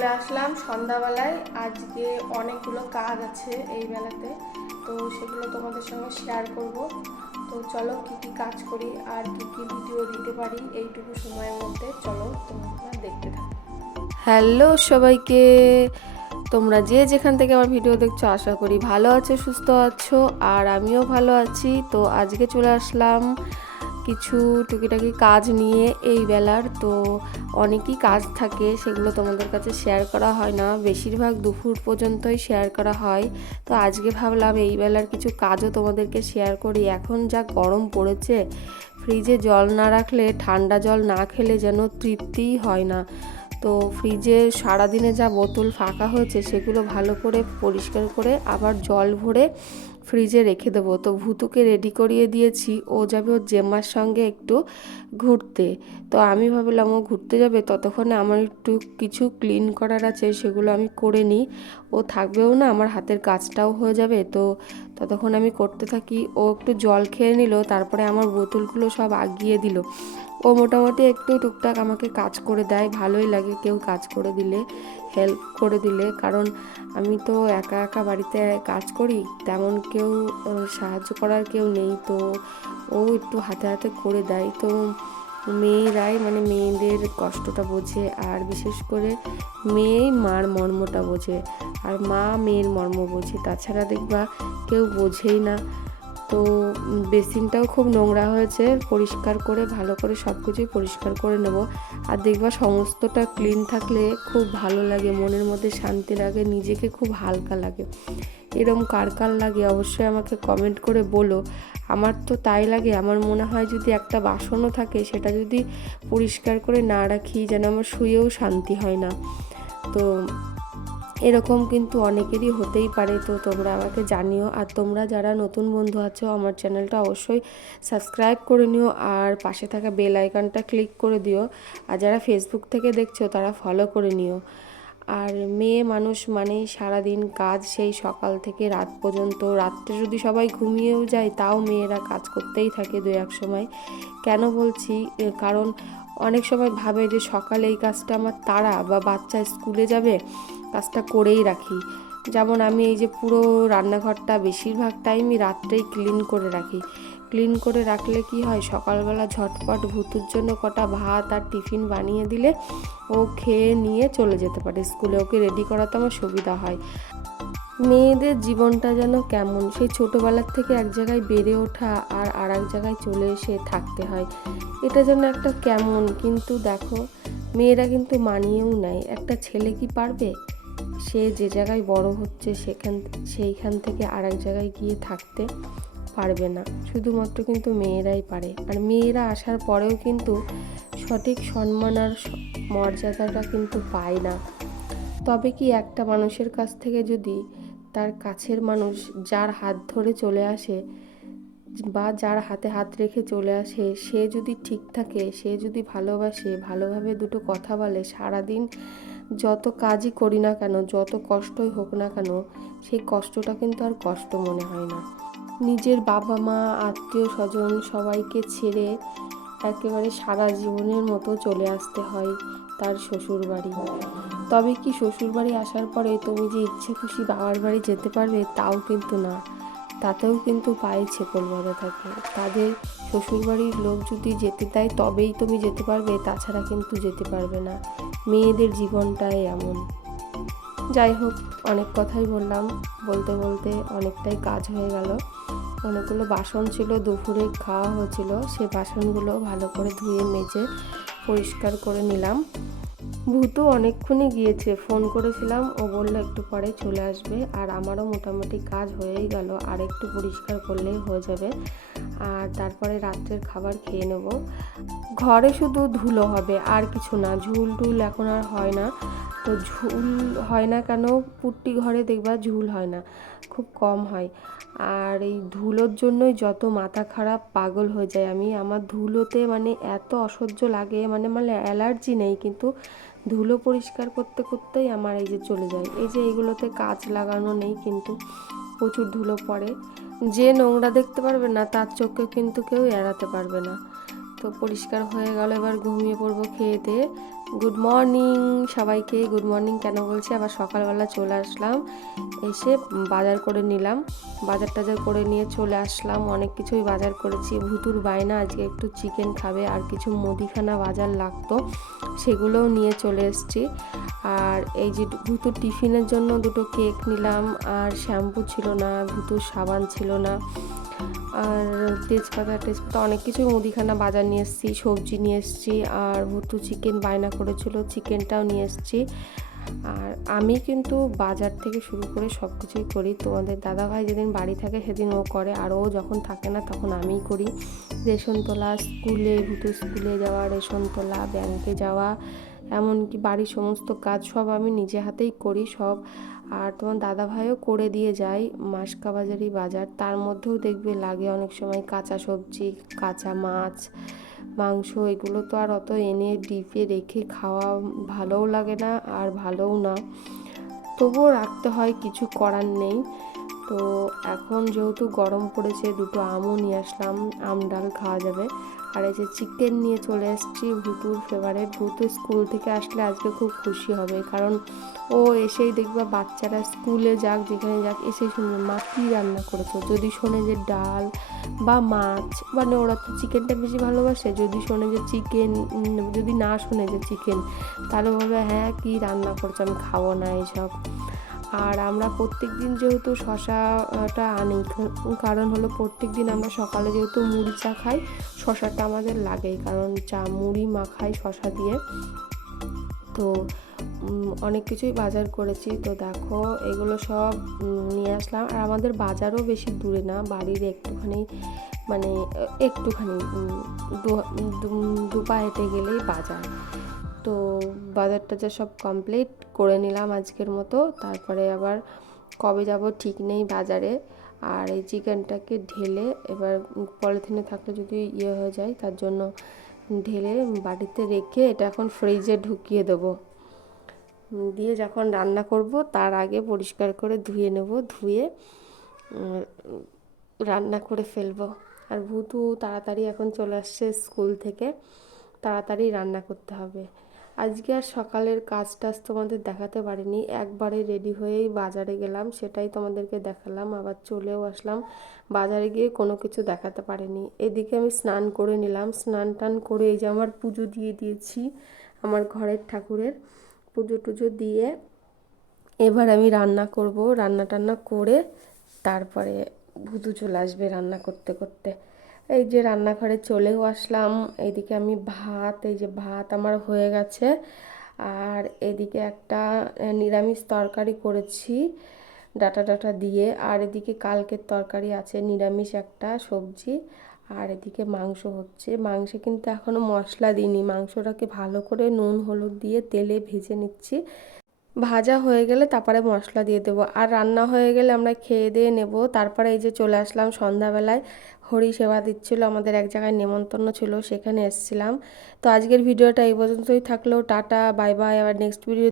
চলে আসলাম সন্ধ্যাবেলায়। আজকে অনেকগুলো কাজ আছে এই বেলাতে, তো সেগুলো তোমাদের সঙ্গে শেয়ার করব। তো চলো কি কি কাজ করি আর কি কি ভিডিও দিতে পারি এইটুকু সময়ের মধ্যে, চলো তোমরা দেখতে থাকো। হ্যালো সবাইকে, তোমরা যে যেখান থেকে আমার ভিডিও দেখছো আশা করি ভালো আছো, সুস্থ আছো, আর আমিও ভালো আছি। তো আজকে চলে আসলাম কিছু টুকিটাকি কাজ নিয়ে এই বেলার। তো অনেকই কাজ থাকে, সেগুলো তোমাদের কাছে শেয়ার করা হয় না, বেশিরভাগ দুপুর পর্যন্তই শেয়ার করা হয়। তো আজকে ভাবলাম এই বেলার কিছু কাজও তোমাদেরকে শেয়ার করি। এখন যা গরম পড়েছে, ফ্রিজে জল না রাখলে, ঠান্ডা জল না খেলে যেন তৃপ্তিই হয় না। তো ফ্রিজে সারাদিনে যা বোতল ফাঁকা হয়েছে সেগুলো ভালো করে পরিষ্কার করে আবার জল ভরে ফ্রিজে রেখে দেবো। তো ভুতুকে রেডি করিয়ে দিয়েছি, ও যাবে ওর জেম্মার সঙ্গে একটু ঘুরতে। তো আমি ভাবলাম ও ঘুরতে যাবে, ততক্ষণে আমার একটু কিছু ক্লিন করার আছে, সেগুলো আমি করে নিই। ও থাকবেও না, আমার হাতের কাজটাও হয়ে যাবে। তো ততক্ষণ আমি করতে থাকি। ও একটু জল খেয়ে নিল, তারপরে আমার বোতলগুলো সব আগিয়ে দিল। ও মোটামুটি একটু টুকটাক আমাকে কাজ করে দেয়, ভালোই লাগে কেউ কাজ করে দিলে, হেল্প করে দিলে। কারণ আমি তো একা একা বাড়িতে কাজ করি, তেমন কেউ সাহায্য করার কেউ নেই। তো ও একটু হাতে হাতে করে দেয়। তো মেয়েরাই মানে মেয়েদের কষ্টটা বোঝে, আর বিশেষ করে মেয়েই মার মর্মটা বোঝে, আর মা মেয়ের মর্ম বোঝে। তাছাড়া দেখবা কেউ বোঝেই না। তো বেসিনটাও খুব নোংরা হয়েছে, পরিষ্কার করে ভালো করে সব কিছুই পরিষ্কার করে নেব। আর দেখবা সমস্তটা ক্লিন থাকলে খুব ভালো লাগে, মনের মধ্যে শান্তি লাগে, নিজেকে খুব হালকা লাগে। এরম কার কার লাগে অবশ্যই আমাকে কমেন্ট করে বলো। আমার তো তাই লাগে। আমার মনে হয় যদি একটা বাসনও থাকে, সেটা যদি পরিষ্কার করে না রাখি, যেন আমার শুয়েও শান্তি হয় না। তো এরকম কিন্তু অনেকেরই হতেই পারে। তো তোমরা আমাকে জানিও। আর তোমরা যারা নতুন বন্ধু আছো, আমার চ্যানেলটা অবশ্যই সাবস্ক্রাইব করে নিও, আর পাশে থাকা বেল আইকনটা ক্লিক করে দিও। আর যারা ফেসবুক থেকে দেখছো তারা ফলো করে নিও। আর মেয়ে মানুষ মানেই সারাদিন কাজ, সেই সকাল থেকে রাত পর্যন্ত। রাত্রে যদি সবাই ঘুমিয়েও যায়, তাও মেয়েরা কাজ করতেই থাকে দু এক সময়। কেন বলছি, কারণ অনেক সময় ভাবে যে সকালে এই কাজটা আমার তাড়া, বা বাচ্চা স্কুলে যাবে, কাজটা করেই রাখি। যেমন আমি এই যে পুরো রান্নাঘরটা বেশিরভাগ টাইমই রাত্রেই ক্লিন করে রাখি। ক্লিন করে রাখলে কি হয়, সকালবেলা ঝটপট ভুতুর জন্য কটা ভাত আর টিফিন বানিয়ে দিলে ও খেয়ে নিয়ে চলে যেতে পারে স্কুলে। ওকে রেডি করাতে আমার সুবিধা হয়। মেয়েদের জীবনটা যেন কেমন, সেই ছোটোবেলার থেকে এক জায়গায় বেড়ে ওঠা আর এক জায়গায় চলে এসে থাকতে হয়, এটা যেন একটা কেমন। কিন্তু দেখো, মেয়েরা কিন্তু মানিয়েও নেয়। একটা ছেলে কি পারবে? সে যে জায়গায় বড় হচ্ছে সেইখান থেকে আর এক জায়গায় গিয়ে থাকতে পারবে না। শুধুমাত্র কিন্তু মেয়েরাই পারে। আর মেয়েরা আসার পরেও কিন্তু সঠিক সম্মান আর মর্যাদাটা কিন্তু পায় না। তবে কি একটা মানুষের কাছ থেকে যদি তার কাছের মানুষ যার হাত ধরে চলে আসে, বা যার হাতে হাত রেখে চলে আসে, সে যদি ঠিক থাকে, সে যদি ভালোবাসে, ভালোভাবে দুটো কথা বলে, সারাদিন যত কাজই করি না কেন, যত কষ্টই হোক না কেন, সেই কষ্টটা কিন্তু আর কষ্ট মনে হয় না। নিজের বাবা মা, আত্মীয় স্বজন সবাইকে ছেড়ে একেবারে সারা জীবনের মতো চলে আসতে হয় তার শ্বশুর বাড়ি। তবে কি শ্বশুর বাড়ি আসার পরে তুমি যে ইচ্ছে খুশি বাবার বাড়ি যেতে পারবে, তাও কিন্তু না। তাতেও কিন্তু পায়ে ছেকল বাঁধা থাকে। তাদের শ্বশুরবাড়ির লোক যদি যেতে দেয় তবেই তুমি যেতে পারবে, তাছাড়া কিন্তু যেতে পারবে না। মেয়েদের জীবনটাই এমন। যাই হোক, অনেক কথাই বললাম, বলতে বলতে অনেকটাই কাজ হয়ে গেল। অনেকগুলো বাসন ছিল, দুপুরে খাওয়া হয়েছিল, সেই বাসনগুলো ভালো করে ধুয়ে মেজে পরিষ্কার করে নিলাম। ভূতু অনেকক্ষণই গিয়েছে, ফোন করেছিলাম, ও বললো একটু পরে চলে আসবে। আর আমারও মোটামুটি কাজ হয়েই গেল, আর একটু পরিষ্কার করলেই হয়ে যাবে। আর তারপরে রাত্রের খাবার খেয়ে নেব। ঘরে শুধু ধুলো হবে, আর কিছু না। ঝুল টুল এখন আর হয় না। তো ঝুল হয় না কেন, পুট্টি ঘরে দেখবা ঝুল হয় না, খুব কম হয়। আর এই ধুলোর জন্যই যত মাথা খারাপ, পাগল হয়ে যায় আমি। আমার ধুলোতে মানে এত অসহ্য লাগে, মানে অ্যালার্জি নেই, কিন্তু ধুলো পরিষ্কার করতে করতেই আমার এই যে চলে যায়। এই যে এইগুলোতে কাঁচ লাগানো নেই, কিন্তু প্রচুর ধুলো পড়ে। যে নোংরা দেখতে পারবে না, তার চোখকে কিন্তু কেউ এড়াতে পারবে না। তো পরিষ্কার হয়ে গেল, এবার ঘুমিয়ে পড়বো খেয়ে দিয়ে। গুড মর্নিং সবাইকে। গুড মর্নিং কেন বলছি, আবার সকালবেলা চলে আসলাম, এসে বাজার করে নিলাম, বাজার টাজার করে নিয়ে চলে আসলাম। অনেক কিছুই বাজার করেছি। ভুতুর বায়না আজকে একটু চিকেন খাবে, আর কিছু মুদিখানা বাজার লাগতো, সেগুলোও নিয়ে চলে এসেছি। আর এই যে ভুতুর টিফিনের জন্য দুটো কেক নিলাম, আর শ্যাম্পু ছিল না, ভুতুর সাবান ছিল না, আর তেজপাতা অনেক কিছুই মুদিখানা বাজার নিয়ে এসেছি, সবজি নিয়ে এসেছি। আর ভুতু চিকেন বায়না করেছিল, চিকেনটাও নিয়ে এসেছি। আর আমি কিন্তু বাজার থেকে শুরু করে সব কিছুই করি। তোমাদের দাদাভাই যেদিন বাড়ি থাকে সেদিন ও করে, আর ও যখন থাকে না তখন আমিই করি। রেশন তোলা, স্কুলে ভুতু স্কুলে যাওয়া, রেশন তোলা, ব্যাংকে যাওয়া, এমনকি বাড়ির সমস্ত কাজ সব আমি নিজে হাতেই করি সব। আর তোমার দাদাভাইও করে দিয়ে যায় মাসকা বাজারি বাজার, তার মধ্যেও দেখবে লাগে অনেক সময় কাঁচা সবজি, কাঁচা মাছ, মাংস। এগুলো তো আর অত এনে ডিপে রেখে খাওয়া ভালোও লাগে না, আর ভালোও না, তবুও রাখতে হয়, কিছু করার নেই। তো এখন যেহেতু গরম পড়েছে, দুটো আমও নিয়ে আসলাম, আম ডাল খাওয়া যাবে। আর এই যে চিকেন নিয়ে চলে এসেছি, ভুতুর ফেভারিট। ভুতু স্কুল থেকে আসলে আজকে খুব খুশি হবে, কারণ ও এসেই দেখবে, বাচ্চারা স্কুলে যাক যেখানে যাক, এসেই শুনবে মা কী রান্না করেছো। যদি শোনে যে ডাল বা মাছ, মানে ওরা তো চিকেনটা বেশি ভালোবাসে, যদি শোনে যে চিকেন, যদি না শোনে যে চিকেন, তাহলে বলবে হ্যাঁ কী রান্না করছো, আমি খাবো না এইসব। আর আমরা প্রত্যেক দিন যেহেতু শশাটা আনি, কারণ হলো প্রত্যেক দিন আমরা সকালে যেহেতু মুড়ি চা খাই, শশাটা আমাদের লাগেই, কারণ চা মুড়ি মাখাই শশা দিয়ে। তো অনেক কিছুই বাজার করেছি। তো দেখো এগুলো সব নিয়ে আসলাম। আর আমাদের বাজারও বেশি দূরে না, বাড়ির একটুখানি, মানে একটুখানি দু পা হেঁটে গেলেই বাজার। তো বাজার টাজার সব কমপ্লিট করে নিলাম আজকের মতো। তারপরে আবার কবে যাব ঠিক নেই বাজারে। আর এই চিকেনটাকে ঢেলে, এবার পলিথিনে থাকলে যদি ইয়ে হয়ে যায়, তার জন্য ঢেলে বাড়িতে রেখে এটা এখন ফ্রিজে ঢুকিয়ে দেবো, দিয়ে যখন রান্না করব তার আগে পরিষ্কার করে ধুয়ে নেব, ধুয়ে রান্না করে ফেলবো। আর ভুতু তাড়াতাড়ি এখন চলে আসছে স্কুল থেকে, তাড়াতাড়ি রান্না করতে হবে। আজকে আর সকালের কাজ টাজ তোমাদের দেখাতে পারিনি, একবারে রেডি হয়েই বাজারে গেলাম, সেটাই তোমাদেরকে দেখালাম, আবার চলেও আসলাম। বাজারে গিয়ে কোনো কিছু দেখাতে পারিনি। এদিকে আমি স্নান করে নিলাম, স্নান টান করে এই যে আমার পুজো দিয়ে দিয়েছি, আমার ঘরের ঠাকুরের পুজো টুজো দিয়ে এবার আমি রান্না করব। রান্না টান্না করে তারপরে ভুতু চলে আসবে রান্না করতে করতে। এই যে রান্নাঘরে চলেও আসলাম। এইদিকে আমি ভাত, এই যে ভাত আমার হয়ে গেছে, আর এদিকে একটা নিরামিষ তরকারি করেছি ডাটা ডাটা দিয়ে, আর এদিকে কালকের তরকারি আছে, নিরামিষ একটা সবজি, আর এদিকে মাংস হচ্ছে। মাংসে কিন্তু এখনও মশলা দিইনি, মাংসটাকে ভালো করে নুন হলুদ দিয়ে তেলে ভেজে নিচ্ছি, ভাজা হয়ে গেলে তারপরে মশলা দিয়ে দেবো। আর রান্না হয়ে গেলে আমরা খেয়ে দিয়ে নেব। তারপরে এই যে চলে আসলাম সন্ধ্যাবেলায়, হরি সেবা দিচ্ছিলো, আমাদের এক জায়গায় নেমন্তন্ন ছিল, সেখানে এসেছিলাম। তো আজকের ভিডিওটা এই পর্যন্তই থাকলো, টাটা বাই বাই। আবার নেক্সট ভিডিও